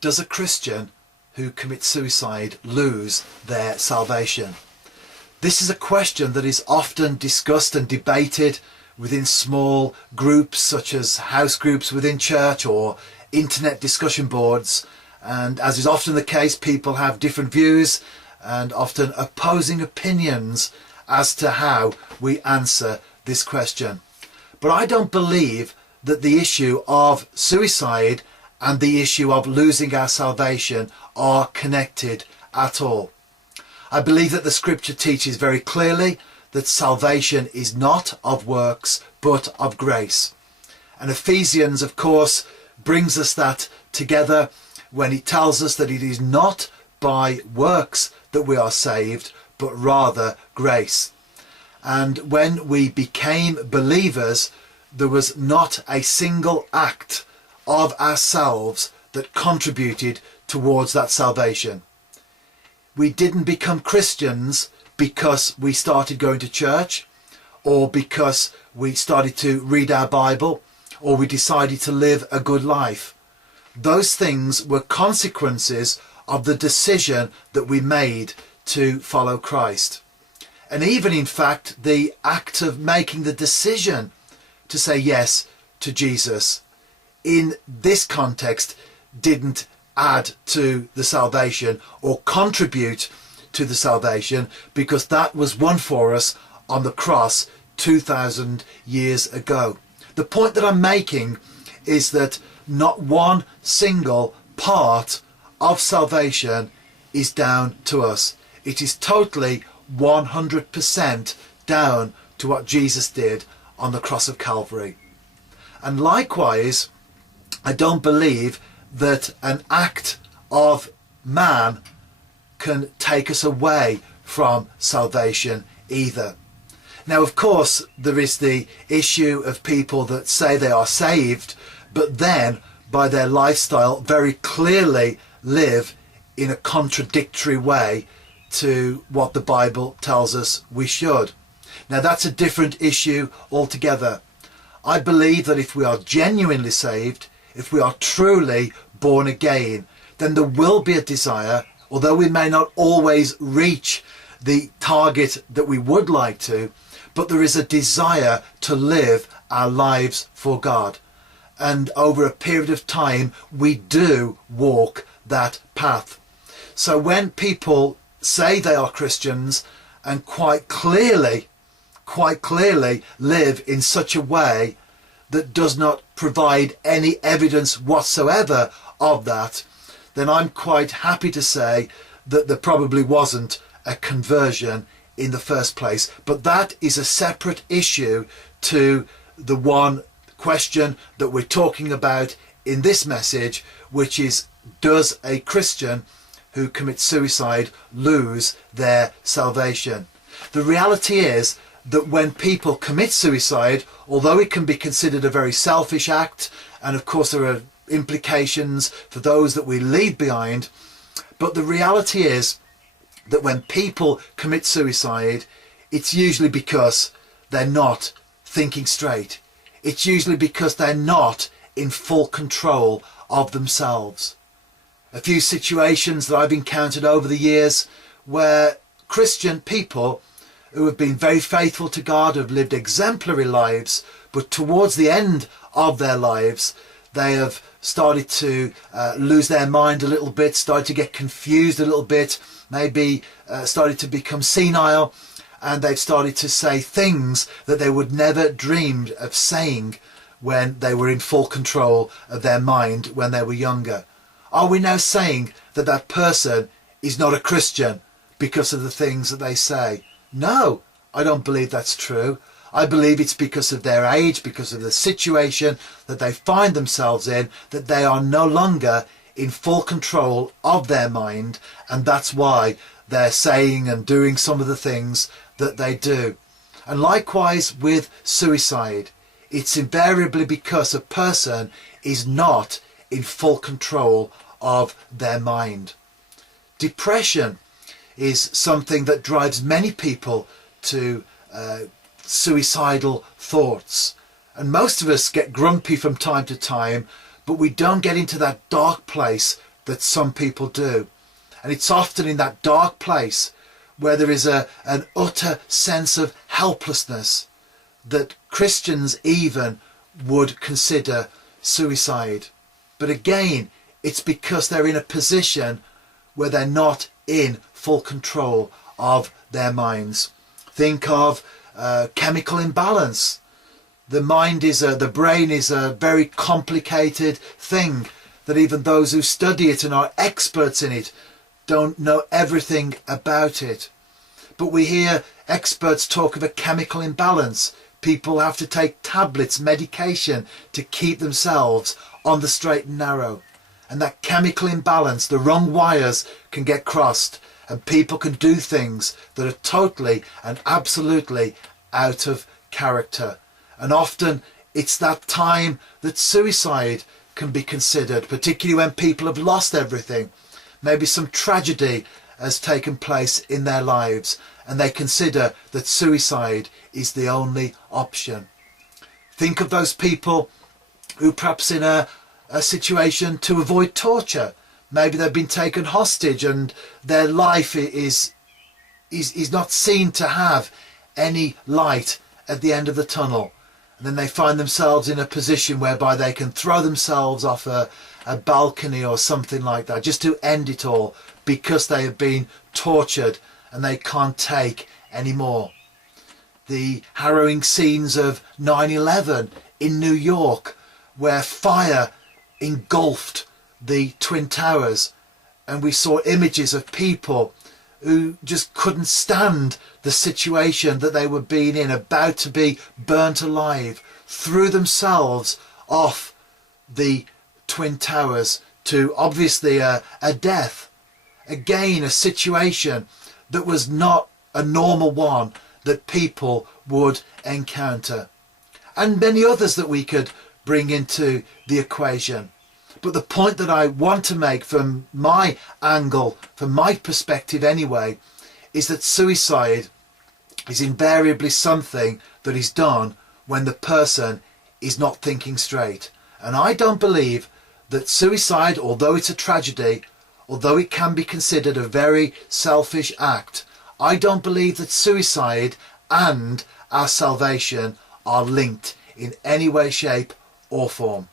Does a Christian who commits suicide lose their salvation? This is a question that is often discussed and debated within small groups such as house groups within church or internet discussion boards, and as is often the case, people have different views and often opposing opinions as to how we answer this question. But I don't believe that the issue of suicide and the issue of losing our salvation are connected at all. I believe that the scripture teaches very clearly that salvation is not of works but of grace. And Ephesians, of course, brings us that together when it tells us that it is not by works that we are saved, but rather grace. And when we became believers, there was not a single act of ourselves that contributed towards that salvation. We didn't become Christians because we started going to church, or because we started to read our Bible, or we decided to live a good life. Those things were consequences of the decision that we made to follow Christ. And even in fact, the act of making the decision to say yes to Jesus in this context didn't add to the salvation or contribute to the salvation, because that was won for us on the cross 2,000 years ago. The point that I'm making is that not one single part of salvation is down to us. It is totally 100% down to what Jesus did on the cross of Calvary. And likewise, I don't believe that an act of man can take us away from salvation either. Now, of course, there is the issue of people that say they are saved, but then by their lifestyle very clearly live in a contradictory way to what the Bible tells us we should. Now, that's a different issue altogether. I believe that if we are genuinely saved, if we are truly born again, then there will be a desire, although we may not always reach the target that we would like to, but there is a desire to live our lives for God. And over a period of time, we do walk that path. So when people say they are Christians and quite clearly live in such a way that does not provide any evidence whatsoever of that, then I'm quite happy to say that there probably wasn't a conversion in the first place. But that is a separate issue to the one question that we're talking about in this message, which is, does a Christian who commits suicide lose their salvation? The reality is that when people commit suicide, although it can be considered a very selfish act, and of course there are implications for those that we leave behind, but the reality is that when people commit suicide, it's usually because they're not thinking straight. It's usually because they're not in full control of themselves. A few situations that I've encountered over the years where Christian people who have been very faithful to God, have lived exemplary lives, but towards the end of their lives, they have started to lose their mind a little bit, started to get confused a little bit, maybe started to become senile, and they've started to say things that they would never dreamed of saying when they were in full control of their mind when they were younger. Are we now saying that that person is not a Christian because of the things that they say? No, I don't believe that's true. I believe it's because of their age, because of the situation that they find themselves in, that they are no longer in full control of their mind, and that's why they're saying and doing some of the things that they do. And likewise with suicide, it's invariably because a person is not in full control of their mind. Depression is something that drives many people to suicidal thoughts. And most of us get grumpy from time to time, but we don't get into that dark place that some people do. And it's often in that dark place where there is an utter sense of helplessness that Christians even would consider suicide. But again, it's because they're in a position where they're not in full control of their minds. Think of chemical imbalance. The brain is a very complicated thing that even those who study it and are experts in it don't know everything about it. But we hear experts talk of a chemical imbalance. People have to take tablets, medication to keep themselves on the straight and narrow. And that chemical imbalance, the wrong wires can get crossed and people can do things that are totally and absolutely out of character. And often it's that time that suicide can be considered, particularly when people have lost everything. Maybe some tragedy has taken place in their lives and they consider that suicide is the only option. Think of those people who perhaps in a situation to avoid torture, maybe they've been taken hostage and their life is not seen to have any light at the end of the tunnel. And then they find themselves in a position whereby they can throw themselves off a balcony or something like that just to end it all because they have been tortured and they can't take any more. The harrowing scenes of 9/11 in New York where fire engulfed the Twin Towers and we saw images of people who just couldn't stand the situation that they were being in, about to be burnt alive, threw themselves off the Twin Towers to obviously a death. Again, a situation that was not a normal one that people would encounter. And many others that we could bring into the equation. But the point that I want to make from my angle, from my perspective anyway, is that suicide is invariably something that is done when the person is not thinking straight. And I don't believe that suicide, although it's a tragedy, although it can be considered a very selfish act, I don't believe that suicide and our salvation are linked in any way, shape or form.